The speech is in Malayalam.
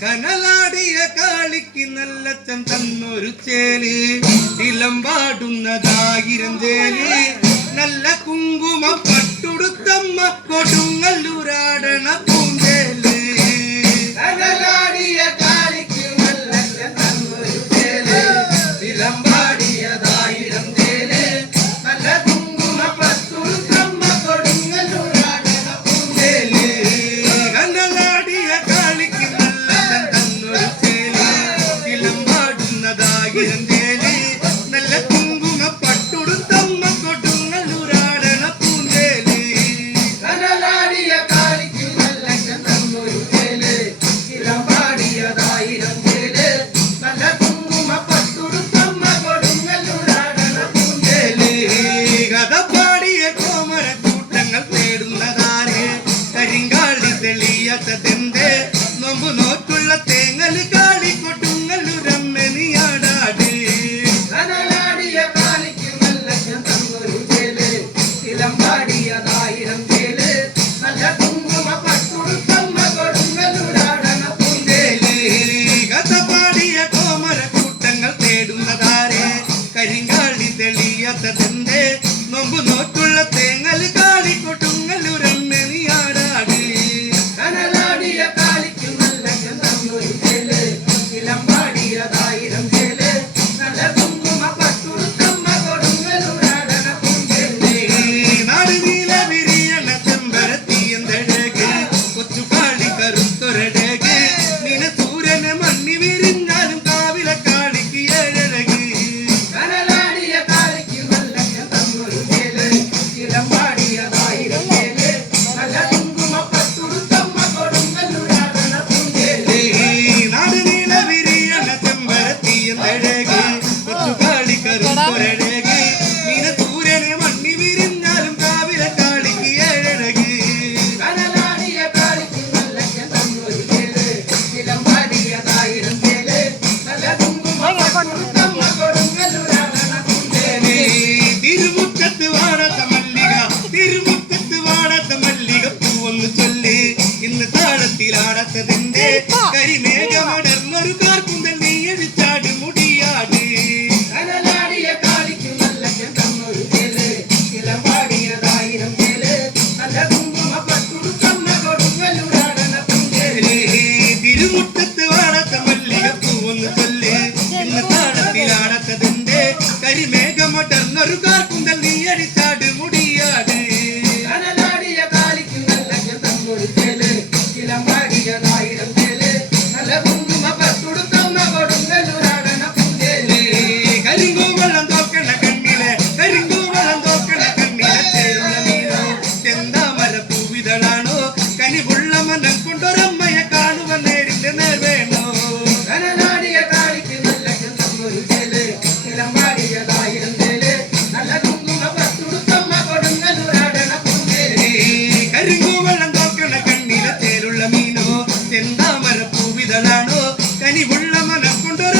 കനലാടിയ കാളിക്ക് നല്ലച്ചൻ തന്നൊരു ചേല് ഇളമ്പാടുന്നതായിരം ചേല് നല്ല കുങ്കുമ പട്ടുടുത്തമ്മ കൊടുങ്ങല്ലൂരാടണ പൂന്തേല് കനലാടിയ കാളിക്ക് നല്ലച്ചൻ തന്നൊരു ചേല് ഇളമ്പാടിയതായിരം ചേല് നല്ല കുങ്കുമ പട്ടുടുത്തമ്മ കൊടുങ്ങല്ലൂരാടണ പൂന്തേല് കനലാടിയ കാളിക്ക് നല്ല കുങ്കുമ പട്ടുടുത്തമ്മ കൊടുങ്ങല്ലൂരാടണ പൂന്തേല് കനലാടിയ കാളിക്ക് നല്ലച്ചൻ തന്നൊരു ചേല് ഇളമ്പാടിയതായിരം ചേല് നല്ല കുങ്കുമ പട്ടുടുത്തമ്മ കൊടുങ്ങല്ലൂരാടണ പൂന്തേല് കഥ പാടിയ കോമര കൂട്ടങ്ങൾ തേടുന്നതാരെ കരിങ്കാളി തെളിയാത്തതെന്തേ നോമ്പ് നോറ്റുള്ള തേങ്ങല് കാളി കൊടുങ്ങല്ലൂരമ്മനിയാടാട് കനലാടിയ കാളിക്ക് നല്ലച്ചൻ തന്നൊരു ചേല് ഇളമ്പാടിയതായിരം ചേല് നല്ല കുങ്കുമ പട്ടുടുത്തമ്മ കൊടുങ്ങല്ലൂരാടണ പൂന്തേല് കഥ പാടിയ കോമര കൂട്ടങ്ങൾ തേടുന്നതാരെ കരിങ്കാളി തെളിയാത്തതെന്തേ നോമ്പ് നോറ്റുള്ള തേങ്ങല് കാളി കൊടുങ്ങല്ലൂരമ്മനിയാടാട് കനലാടിയ കാളിക്ക് നല്ലച്ചൻ തന്നൊരു ചേല് ഇളമ്പാടിയതായിരം ചേല് നല്ല കുങ്കുമ പട്ടുടുത്തമ്മ കൊടുങ്ങല്ലൂരാടണ പൂന്തേല് നാട് നീല വിരിയണ ചെമ്പരത്തിയന്തഴക് കൊച്ചുകാളി കറുത്തൊരഴക് നിന സൂര്യനെ മണ്ണി വിരിഞ്ഞാലും കാവിലെ കാളിക്ക് ഏഴഴക് കനലാടിയ കാളിക്ക് നല്ലച്ചൻ തന്നൊരു ചേല് ഇളമ്പാടിയതായിരം ചേല് നല്ല കുങ്കുമ പട്ടുടുത്തമ്മ കൊടുങ്ങല്ലൂരാടണ പൂന്തേല് നാട് നീല വിരിയണ ചെമ്പരത്തിയന്തഴക് കൊച്ചുകാളി കറുത്തൊരഴക് നിന സൂര്യനെ മണ്ണി വിരിഞ്ഞാലും കാവിലെ കാളിക്ക് ഏഴഴക് കനലാടിയ കാളിക്ക് നല്ലച്ചൻ തന്നൊരു ചേല് ഇളമ്പാടിയതായിരം ചേല് നല്ല കുങ്കുമ പട്ടുടുത്തമ്മ കൊടുങ്ങല്ലൂരാടണ പൂന്തേല് തിരുമുറ്റത്ത് വാടാത്ത മല്ലിക തിരുമുറ്റത്ത് വാടാത്ത മല്ലിക പൂവൊന്ന് ചൊല്ല് ഇന്ന് താളത്തിലാടാത്തതിന്റെ കരിമേഘമടർന്നൊരു കാർക്കുന്തൽ നീ എഴിച്ചാട് മുടിയാട് കനലാടിയ കാളിക്ക് നല്ലച്ചൻ തന്നൊരു ചേല് ഇളമ്പാടിയതായിരം ചേല് നല്ല കുങ്കുമ പട്ടുടുത്തമ്മ കൊടുങ്ങല്ലൂരാടണ പൂന്തേല് തിരുമുറ്റത്ത് വാടാത്ത മല്ലിക പൂവൊന്ന് ചൊല്ല് ഇന്ന് താളത്തിലാടാത്തതിന്റെ കരിമേഘമടർന്നൊരു കാർക്കുന്തൽ നീ എഴിച്ചാട് മുടിയാട് കനലാടിയ കാളിക്ക് നല്ലച്ചൻ തന്നൊരു ചേല് ഇളമ്പാടിയതായിരം ചേല് നല്ല കുങ്കുമ പട്ടുടുത്തമ്മ കൊടുങ്ങല്ലൂരാടണ പൂന്തേല് കരിങ്കൂവളം തോക്കണ കണ്ണിലെ കരിങ്കൂവളം തോക്കണ കണ്ണിലെ ചേരുള്ള മീനോ ചെന്താമര പൂവിതളാണോ കനിവുള്ള മനം കൊണ്ടൊരമ്മയെ കാണുവാൻ നേരിന്റെ നേർവേണോ കനലാടിയ കാളിക്ക് നല്ലച്ചൻ തന്നൊരു ചേല് ഇളമ്പാടിയതായിരം ചേല് നല്ല കുങ്കുമ പട്ടുടുത്തമ്മ കൊടുങ്ങല്ലൂരാടണ പൂന്തേല് കരിങ്കൂവളം തോക്കണ കണ്ണിലെ ചേരുള്ള മീനോ ചെന്താമര പൂവിതളാണോ കനിവുള്ള മനം കൊണ്ടൊരു